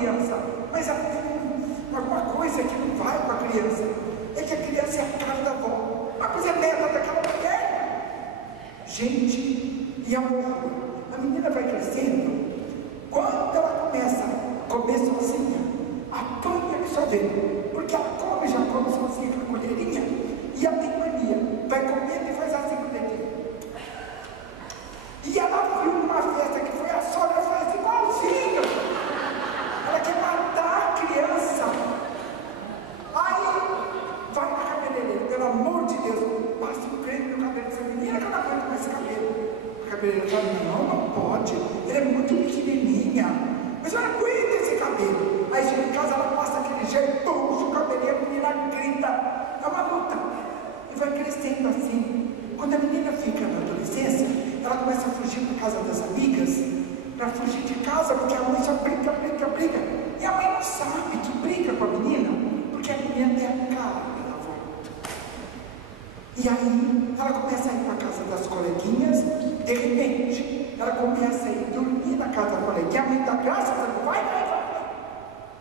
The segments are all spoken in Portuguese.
criança, mas ela tem alguma coisa que não vai com a criança. É que a criança é a cara da avó. Uma coisa neta daquela mulher. Gente, e amor, a menina vai crescendo. Quando ela comer sozinha, apanha que só vê. Porque ela já come sozinha com a colherinha. E ela tem mania, vai comendo e faz assim com o dedinho. E ela viu numa festa que foi a sogra faz igualzinho. Ela quer matar a criança. Aí vai na cabeleireira, pelo amor de Deus, passa um creme no cabelo dessa menina que eu não aguento mais esse cabelo. A cabeleireira fala, não pode, ele é muito pequenininha, mas eu não aguento esse cabelo. Aí chega em casa, ela passa aquele jeito, puxa o cabelo e a menina grita. É uma luta. E vai crescendo assim. Quando a menina fica na adolescência, ela começa a fugir para casa das amigas, para fugir de casa, porque a mãe só briga. E a mãe não sabe que briga com a menina, porque a menina tem a cara da avó. E aí, ela começa a ir para casa das coleguinhas, de repente, ela começa a ir dormir na casa da coleguinha, a mãe dá graças a Deus, vai.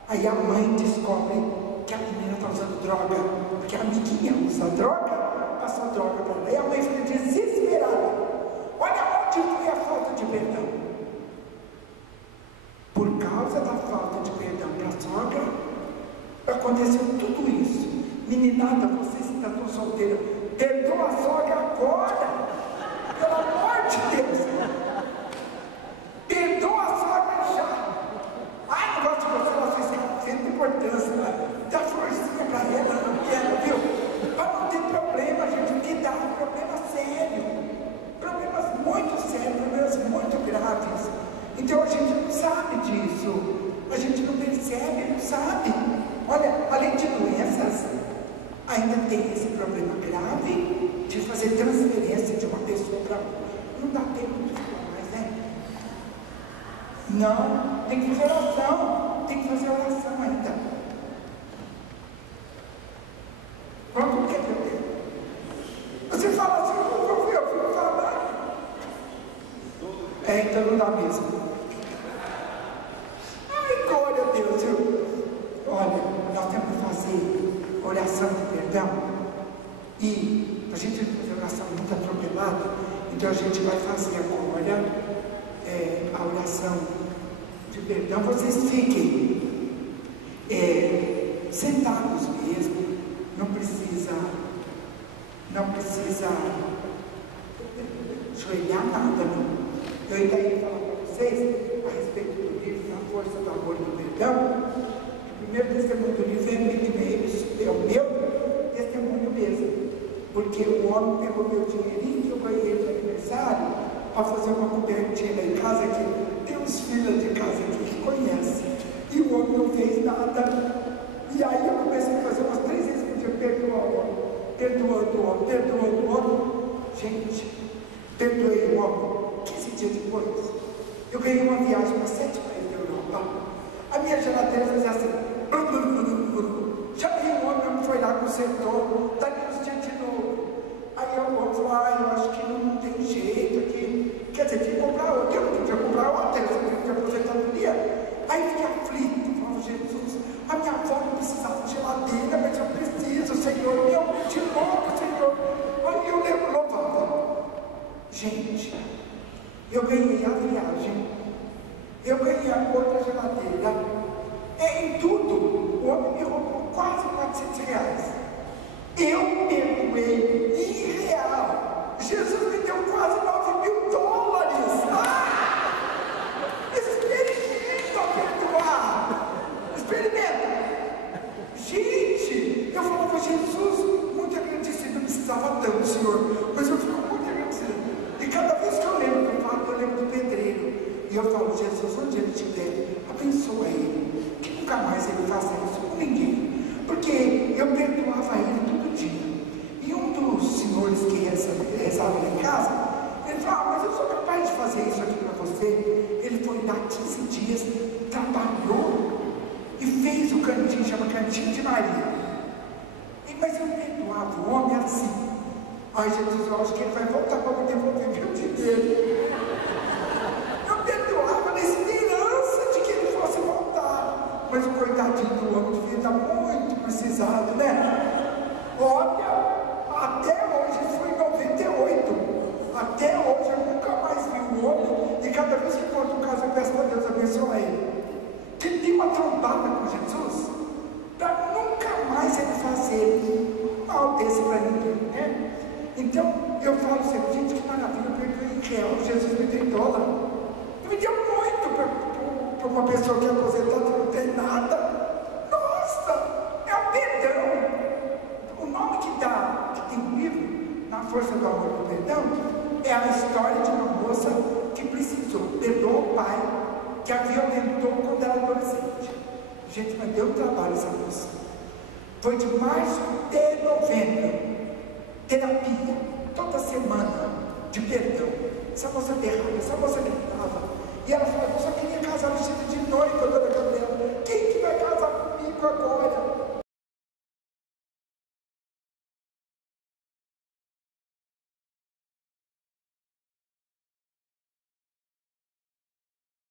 Aí a mãe descobre que a menina está usando droga, porque a amiguinha usa droga, passou droga para ela. E a mãe fica desesperada. Olha onde foi a falta de perdão. Por causa da falta de perdão para a sogra, aconteceu tudo isso. Meninada, vocês que estão solteiras, perdoa a sogra agora. Pelo amor de Deus. Perdoa a sogra já. Ai, não gosto de você, ela fez sem importância. Dá forcinha para ela, não quero, viu? Para não ter problema, gente, porque dá problema sério. Problemas muito sérios, problemas muito graves. Então a gente não sabe disso. A gente não percebe, não sabe. Olha, além de doenças, ainda tem esse problema grave de fazer transferência de uma pessoa para outra. Não dá tempo de falar mais, né? Não, tem que fazer oração. Tem que fazer oração ainda. Quanto que é tempo? Você fala assim, eu fico falando. Então não dá mesmo. Ai, glória a Deus. Olha, nós temos que fazer oração de perdão. E a gente vai fazer oração muito atropelada. Então a gente vai fazer agora a oração de perdão. Vocês fiquem sentados mesmo. Não precisa ajoelhar nada, não. Eu ainda ia falar para vocês a respeito do livro A Força do Amor e do Perdão. O primeiro testemunho do livro é o meu testemunho mesmo. Porque o homem pegou meu dinheirinho que eu ganhei de aniversário para fazer uma cobertinha lá em casa, que tem uns filhos de casa aqui que conhecem. E o homem não fez nada. E aí eu comecei a fazer umas 3 vezes por dia, perdoando o homem. Gente, perdoei o homem. 15 dias depois, eu ganhei uma viagem para 7 países da Europa. A minha geladeira fazia assim. Chamei o homem, foi lá, consertou, dali uns dias de novo. Aí o homem falou, eu acho que não tem jeito aqui. Quer dizer, tinha que comprar outra. Eu não podia comprar outra, eu tinha que aproveitar o dia. Aí fiquei aflito, falava, Jesus, a minha avó não precisava de geladeira, mas eu preciso, Senhor, de novo, Senhor. Aí eu lembro, louvava. Gente, eu ganhei a viagem, eu ganhei a outra geladeira, em tudo, o homem me roubou quase R$400. Eu perdoei em real. Jesus me deu quase $9.000. Experimenta perdoar. Experimenta. Gente, eu falava, Jesus, muito agradecido, não precisava tanto, Senhor, mas eu fico muito agradecido. E cada vez que eu lembro do fato, eu lembro do pedreiro. E eu falo, Jesus, onde ele estiver, abençoa ele, que nunca mais ele faça isso com ninguém. Porque eu perdoava ele todo dia. E um dos senhores que rezava lá em casa, ele falou, mas eu sou capaz de fazer isso aqui para você. Ele foi lá 15 dias, trabalhou e fez o cantinho, chama Cantinho de Maria. Mas eu perdoava o homem assim. Ai, Jesus, eu acho que ele vai voltar para me devolver meu dinheiro. Eu perdoava na esperança de que ele fosse voltar. amizade, né? Olha, até hoje, isso foi em 98, até hoje eu nunca mais vi o homem, e cada vez que encontro um caso eu peço para Deus abençoar ele, que tem uma trombada com Jesus, para nunca mais ele fazer mal desse para ninguém, né? Então eu falo sempre, gente, que maravilha, eu perdoei em real, Jesus me deu em dólar, me deu muito para uma pessoa que é aposentada e não tem nada. Nossa, é o perdão. O nome que tem um livro, Na Força do Amor e do Perdão, é a história de uma moça que perdoou o pai que a violentou quando era adolescente. Gente, mas deu um trabalho essa moça. Foi de março até novembro, terapia, toda semana, de perdão. Essa moça berrava, essa moça gritava. E ela falou, eu só queria casar vestida de noiva, dona Gabriela.